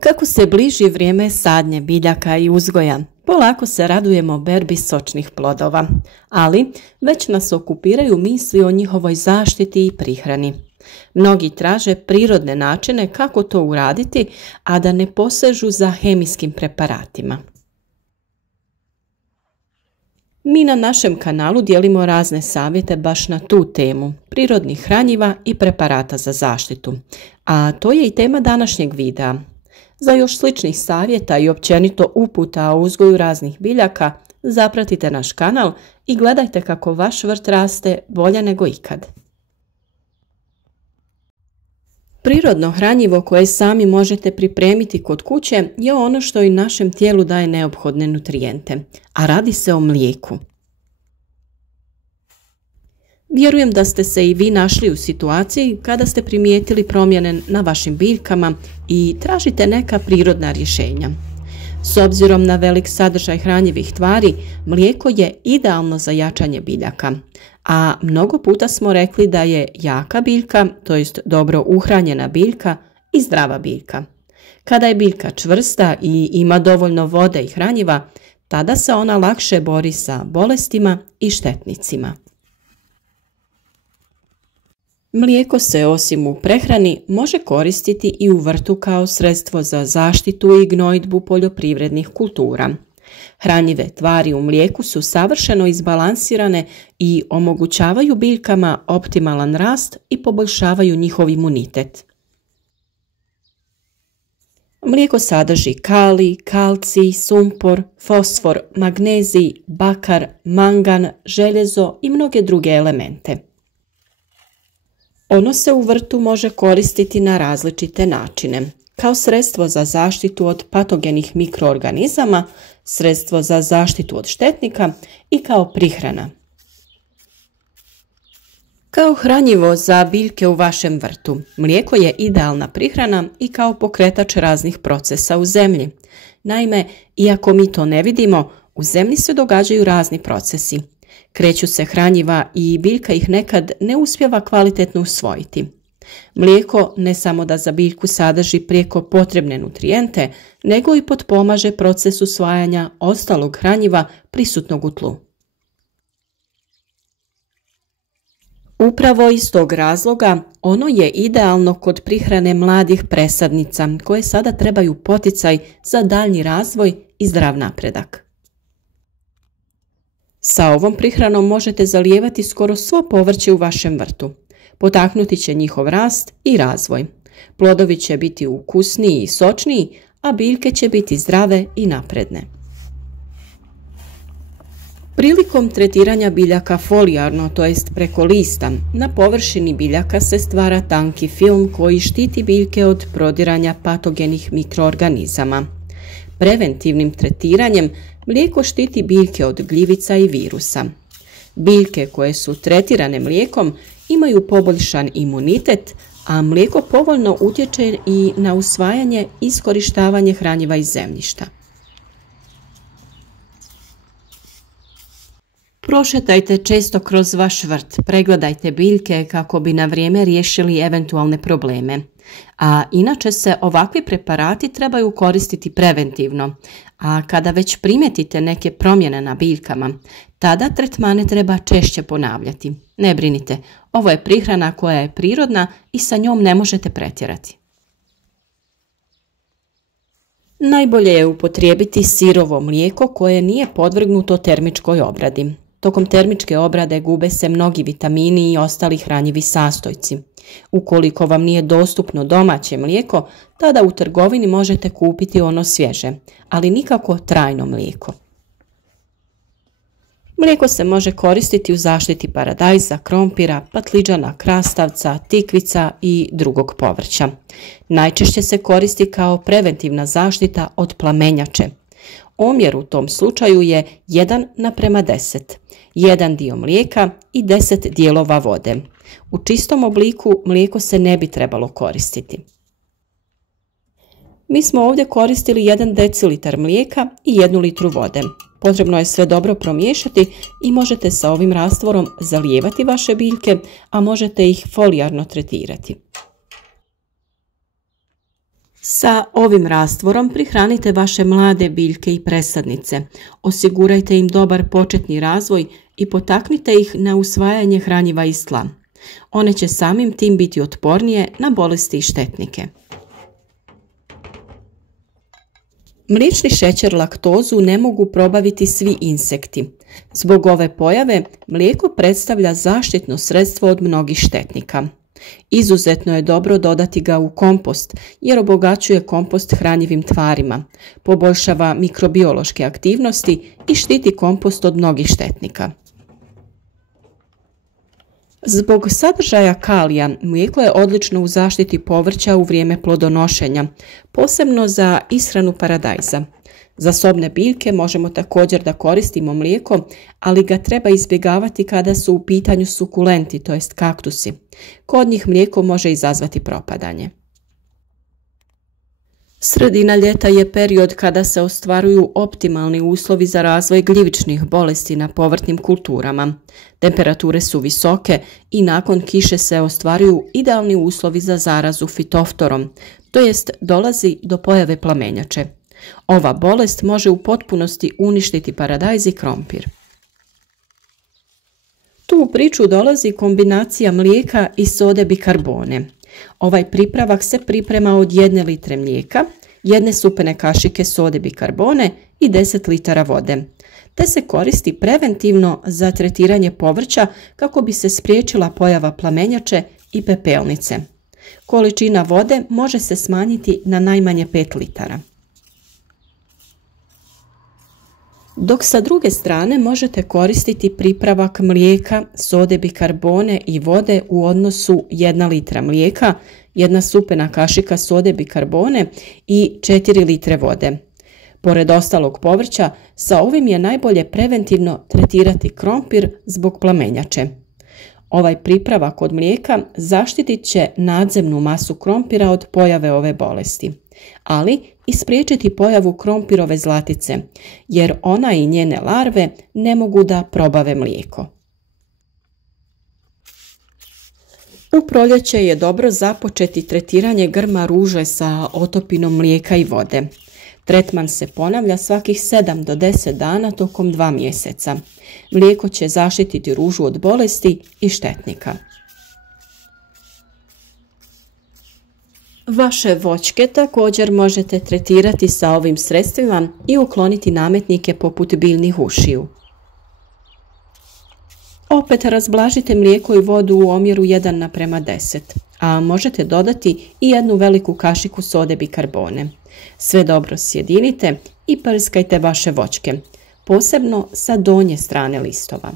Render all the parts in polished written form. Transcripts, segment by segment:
Kako se bliži vrijeme sadnje biljaka i uzgoja, polako se radujemo berbi sočnih plodova, ali već nas okupiraju misli o njihovoj zaštiti i prihrani. Mnogi traže prirodne načine kako to uraditi, a da ne posežu za hemijskim preparatima. Mi na našem kanalu dijelimo razne savjete baš na tu temu, prirodnih hranjiva i preparata za zaštitu, a to je i tema današnjeg videa. Za još sličnih savjeta i općenito uputa o uzgoju raznih biljaka, zapratite naš kanal i gledajte kako vaš vrt raste bolje nego ikad. Prirodno hranjivo koje sami možete pripremiti kod kuće je ono što i našem tijelu daje neophodne nutrijente, a radi se o mlijeku. Vjerujem da ste se i vi našli u situaciji kada ste primijetili promjene na vašim biljkama i tražite neka prirodna rješenja. S obzirom na velik sadržaj hranjivih tvari, mlijeko je idealno za jačanje biljaka, a mnogo puta smo rekli da je jaka biljka, to jest dobro uhranjena biljka, i zdrava biljka. Kada je biljka čvrsta i ima dovoljno vode i hranjiva, tada se ona lakše bori sa bolestima i štetnicima. Mlijeko se osim u prehrani može koristiti i u vrtu kao sredstvo za zaštitu i gnojidbu poljoprivrednih kultura. Hranjive tvari u mlijeku su savršeno izbalansirane i omogućavaju biljkama optimalan rast i poboljšavaju njihov imunitet. Mlijeko sadrži kalij, kalcij, sumpor, fosfor, magnezij, bakar, mangan, željezo i mnoge druge elemente. Ono se u vrtu može koristiti na različite načine, kao sredstvo za zaštitu od patogenih mikroorganizama, sredstvo za zaštitu od štetnika i kao prihrana. Kao hranjivo za biljke u vašem vrtu, mlijeko je idealna prihrana i kao pokretač raznih procesa u zemlji. Naime, iako mi to ne vidimo, u zemlji se događaju razni procesi. Kreću se hranjiva i biljka ih nekad ne uspijeva kvalitetno usvojiti. Mlijeko ne samo da za biljku sadrži prijeko potrebne nutrijente, nego i potpomaže proces usvajanja ostalog hranjiva prisutnog u tlu. Upravo iz tog razloga ono je idealno kod prihrane mladih presadnica koje sada trebaju poticaj za daljnji razvoj i zdrav napredak. Sa ovom prihranom možete zalijevati skoro svo povrće u vašem vrtu. Potaknuti će njihov rast i razvoj. Plodovi će biti ukusniji i sočniji, a biljke će biti zdrave i napredne. Prilikom tretiranja biljaka folijarno, to jest preko lista, na površini biljaka se stvara tanki film koji štiti biljke od prodiranja patogenih mikroorganizama. Preventivnim tretiranjem mlijeko štiti biljke od gljivica i virusa. Biljke koje su tretirane mlijekom imaju poboljšan imunitet, a mlijeko povoljno utječe i na usvajanje i iskorištavanje hranjiva iz zemljišta. Prošetajte često kroz vaš vrt, pregledajte biljke kako bi na vrijeme riješili eventualne probleme. A inače se ovakvi preparati trebaju koristiti preventivno, a kada već primijetite neke promjene na biljkama, tada tretmane treba češće ponavljati. Ne brinite, ovo je prihrana koja je prirodna i sa njom ne možete pretjerati. Najbolje je upotrijebiti sirovo mlijeko koje nije podvrgnuto termičkoj obradi. Tokom termičke obrade gube se mnogi vitamini i ostali hranjivi sastojci. Ukoliko vam nije dostupno domaće mlijeko, tada u trgovini možete kupiti ono svježe, ali nikako trajno mlijeko. Mlijeko se može koristiti u zaštiti paradajza, krompira, patliđana, krastavca, tikvica i drugog povrća. Najčešće se koristi kao preventivna zaštita od plamenjače. Omjer u tom slučaju je 1:10, 1 dio mlijeka i 10 dijelova vode. U čistom obliku mlijeko se ne bi trebalo koristiti. Mi smo ovdje koristili 1 decilitar mlijeka i 1 litru vode. Potrebno je sve dobro promiješati i možete sa ovim rastvorom zalijevati vaše biljke, a možete ih folijarno tretirati. Sa ovim rastvorom prihranite vaše mlade biljke i presadnice, osigurajte im dobar početni razvoj i potaknite ih na usvajanje hranjiva iz tla. One će samim tim biti otpornije na bolesti i štetnike. Mliječni šećer, laktozu ne mogu probaviti svi insekti. Zbog ove pojave mlijeko predstavlja zaštitno sredstvo od mnogih štetnika. Izuzetno je dobro dodati ga u kompost jer obogaćuje kompost hranjivim tvarima, poboljšava mikrobiološke aktivnosti i štiti kompost od mnogih štetnika. Zbog sadržaja kalija, mlijeko je odlično u zaštiti povrća u vrijeme plodonošenja, posebno za ishranu paradajza. Za sobne biljke možemo također da koristimo mlijeko, ali ga treba izbjegavati kada su u pitanju sukulenti, to jest kaktusi. Kod njih mlijeko može izazvati propadanje. Sredina ljeta je period kada se ostvaruju optimalni uslovi za razvoj gljivičnih bolesti na povrtnim kulturama. Temperature su visoke i nakon kiše se ostvaruju idealni uslovi za zarazu fitoftorom, to jest dolazi do pojave plamenjače. Ova bolest može u potpunosti uništiti paradajz i krompir. Tu u priču dolazi kombinacija mlijeka i sode bikarbone. Ovaj pripravak se priprema od 1 litre mlijeka, 1 supene kašike sode bikarbone i 10 litara vode, te se koristi preventivno za tretiranje povrća kako bi se spriječila pojava plamenjače i pepelnice. Količina vode može se smanjiti na najmanje 5 litara. Dok sa druge strane možete koristiti pripravak mlijeka, sode bikarbone i vode u odnosu 1 litra mlijeka, 1 supena kašika sode bikarbone i 4 litre vode. Pored ostalog povrća, sa ovim je najbolje preventivno tretirati krompir zbog plamenjače. Ovaj pripravak od mlijeka zaštitit će nadzemnu masu krompira od pojave ove bolesti, ali i spriječiti pojavu krompirove zlatice, jer ona i njene larve ne mogu da probave mlijeko. U proljeće je dobro započeti tretiranje grma ruže sa otopinom mlijeka i vode. Tretman se ponavlja svakih 7 do 10 dana tokom 2 mjeseca. Mlijeko će zaštititi ružu od bolesti i štetnika. Vaše voćke također možete tretirati sa ovim sredstvima i ukloniti nametnike poput biljnih ušiju. Opet razblažite mlijeko i vodu u omjeru 1:10, a možete dodati i 1 veliku kašiku sode bikarbone. Sve dobro sjedinite i prskajte vaše voćke, posebno sa donje strane listova.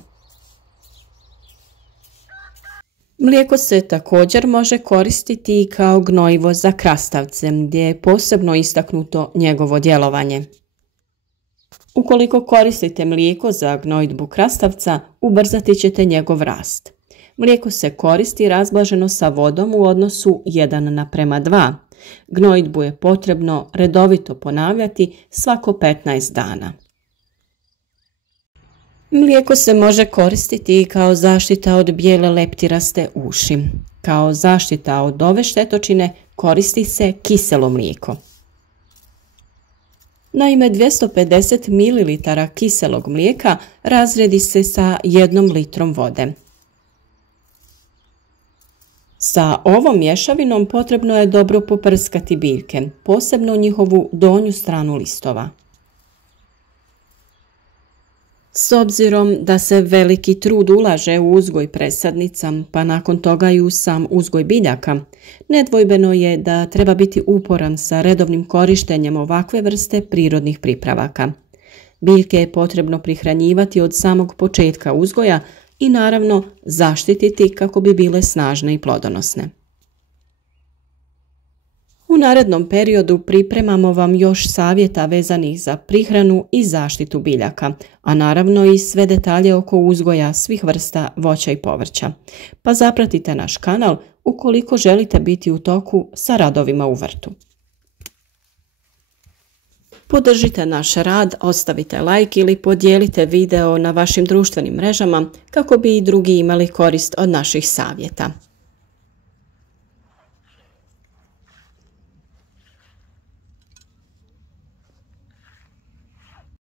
Mlijeko se također može koristiti i kao gnojivo za krastavce, gdje je posebno istaknuto njegovo djelovanje. Ukoliko koristite mlijeko za gnojidbu krastavca, ubrzati ćete njegov rast. Mlijeko se koristi razblaženo sa vodom u odnosu 1:2. Gnojidbu je potrebno redovito ponavljati svako 15 dana. Mlijeko se može koristiti i kao zaštita od bijele leptiraste uši. Kao zaštita od ove štetočine koristi se kiselo mlijeko. Naime, 250 ml kiselog mlijeka razredi se sa 1 litrom vode. Sa ovom mješavinom potrebno je dobro poprskati biljke, posebno njihovu donju stranu listova. S obzirom da se veliki trud ulaže u uzgoj presadnica, pa nakon toga i u sam uzgoj biljaka, nedvojbeno je da treba biti uporan sa redovnim korištenjem ovakve vrste prirodnih pripravaka. Biljke je potrebno prihranjivati od samog početka uzgoja i naravno zaštititi kako bi bile snažne i plodonosne. U narednom periodu pripremamo vam još savjeta vezanih za prihranu i zaštitu biljaka, a naravno i sve detalje oko uzgoja svih vrsta voća i povrća. Pa zapratite naš kanal ukoliko želite biti u toku sa radovima u vrtu. Podržite naš rad, ostavite like ili podijelite video na vašim društvenim mrežama kako bi i drugi imali korist od naših savjeta.